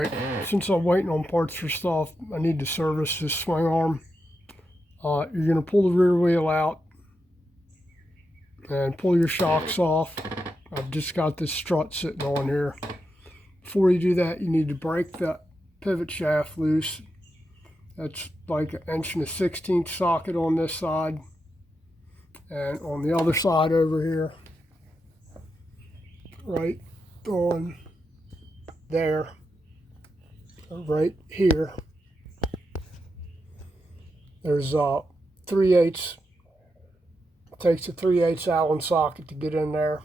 Alright, since I'm waiting on parts for stuff, I need to service this swing arm. You're going to pull the rear wheel out and pull your shocks off. I've just got this strut sitting on here. Before you do that, you need to break the pivot shaft loose. That's like 1 1/16 socket on this side. And on the other side over here, right on there, right here, there's 3/8. It takes a 3/8 Allen socket to get in there.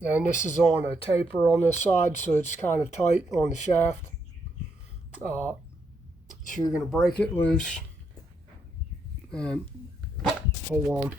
And this is on a taper on this side, so it's kind of tight on the shaft. So you're going to break it loose and hold on.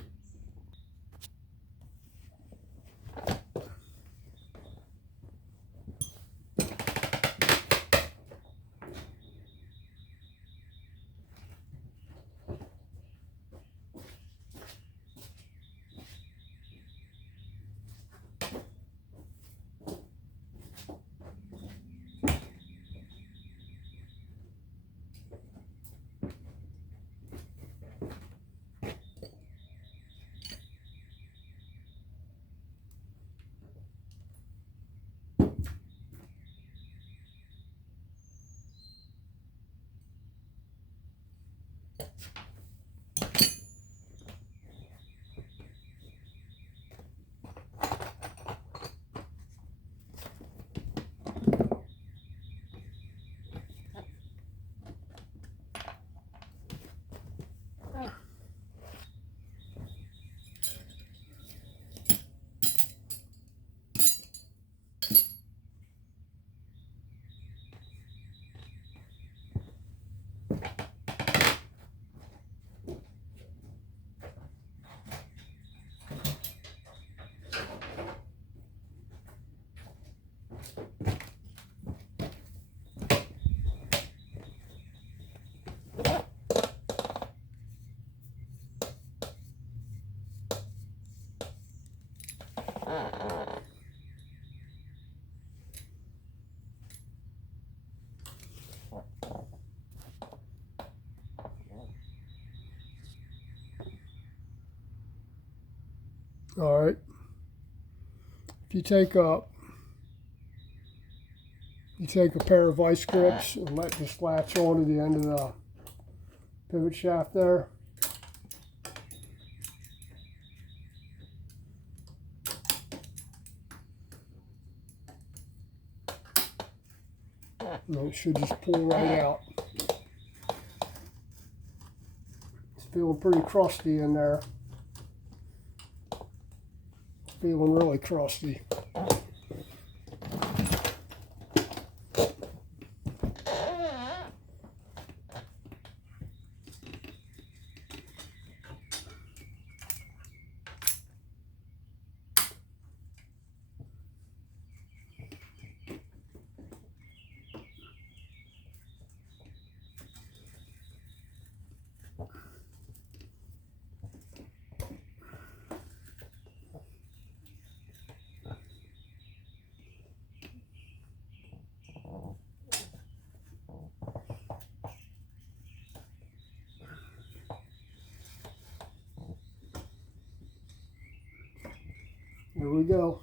All right. If you take a pair of vice grips and let this latch onto the end of the pivot shaft there. And it should just pull right out. It's feeling pretty crusty in there. It's feeling really crusty. Here we go.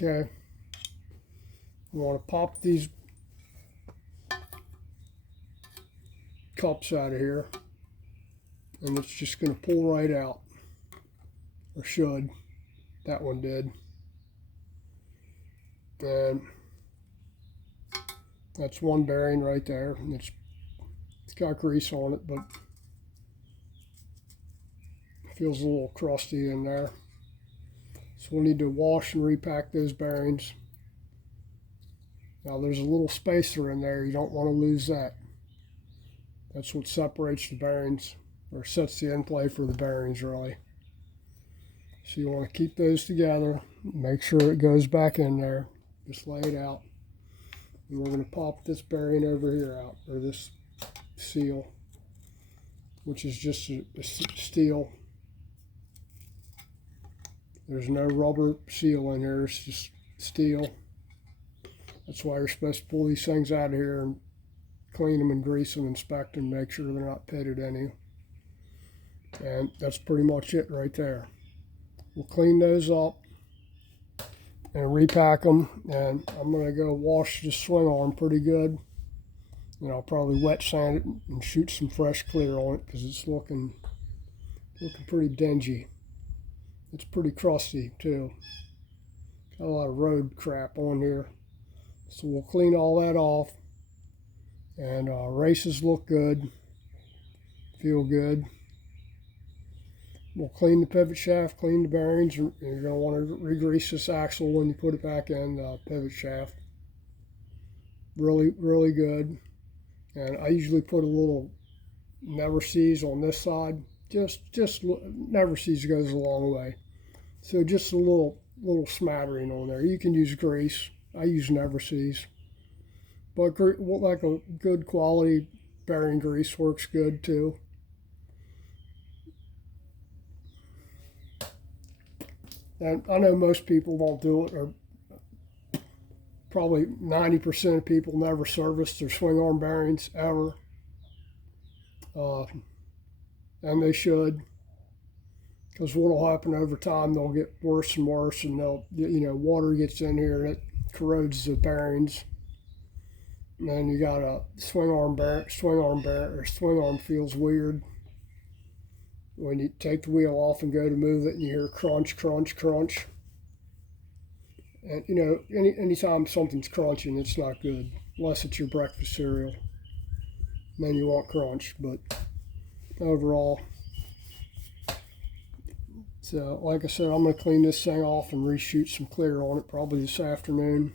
Okay, we want to pop these cups out of here, and it's just going to pull right out, or should. That one did. And that's one bearing right there, and it's got grease on it, but it feels a little crusty in there. So we'll need to wash and repack those bearings. Now there's a little spacer in there, you don't want to lose that. That's what separates the bearings, or sets the end play for the bearings really. So you want to keep those together, make sure it goes back in there, just lay it out. And we're going to pop this bearing over here out, or this seal, which is just a steel. There's no rubber seal in here, it's just steel. That's why you're supposed to pull these things out of here and clean them and grease them, inspect them, make sure they're not pitted any. And that's pretty much it right there. We'll clean those up and repack them, and I'm going to go wash the swing arm pretty good, and I'll probably wet sand it and shoot some fresh clear on it because it's looking pretty dingy. It's pretty crusty too. Got a lot of road crap on here. So we'll clean all that off, and races look good, feel good. We'll clean the pivot shaft, clean the bearings, and you're going to want to re-grease this axle when you put it back in the pivot shaft. Really, really good. And I usually put a little never sees on this side. Just never sees goes a long way. So just a little smattering on there. You can use grease. I use never sees. But like a good quality bearing grease works good too. And I know most people don't do it, or probably 90% of people never service their swing arm bearings ever. And they should, because what will happen over time, they'll get worse and worse, and they'll, water gets in here and it corrodes the bearings. And then you got a swing arm feels weird when you take the wheel off and go to move it, and you hear crunch, crunch, crunch. And anytime something's crunching, it's not good, unless it's your breakfast cereal. And then you want crunch, but overall. So like I said, I'm going to clean this thing off and reshoot some clear on it probably this afternoon.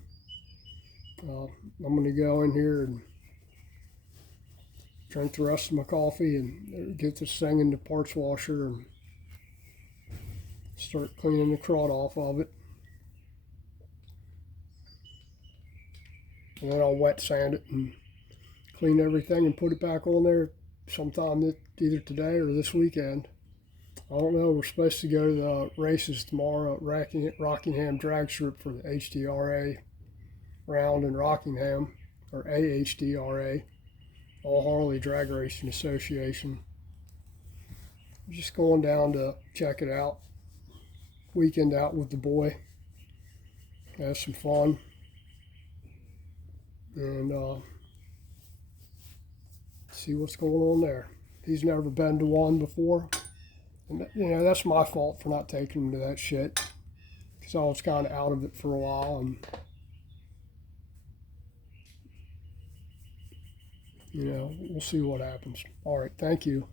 I'm going to go in here and drink the rest of my coffee and get this thing in the parts washer and start cleaning the crud off of it. And then I'll wet sand it and clean everything and put it back on there sometime either today or this weekend. I don't know. We're supposed to go to the races tomorrow at Rockingham Drag Strip for the HDRA round in Rockingham, or AHDRA, All Harley Drag Racing Association. I'm just going down to check it out. Weekend out with the boy. Have some fun. And see what's going on there. He's never been to one before. And that's my fault for not taking him to that shit, because I was kind of out of it for a while, and we'll see what happens. All right, thank you.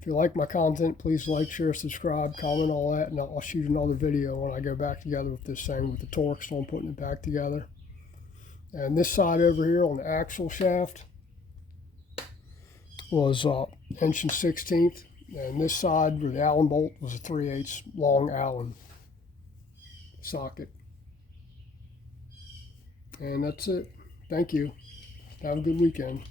If you like my content, please like, share, subscribe, comment, all that, and I'll shoot another video when I go back together with this thing with the torque, so I'm putting it back together. And this side over here on the axle shaft was 1/16", and this side where the Allen bolt was a 3/8 long Allen socket. And that's it. Thank you. Have a good weekend.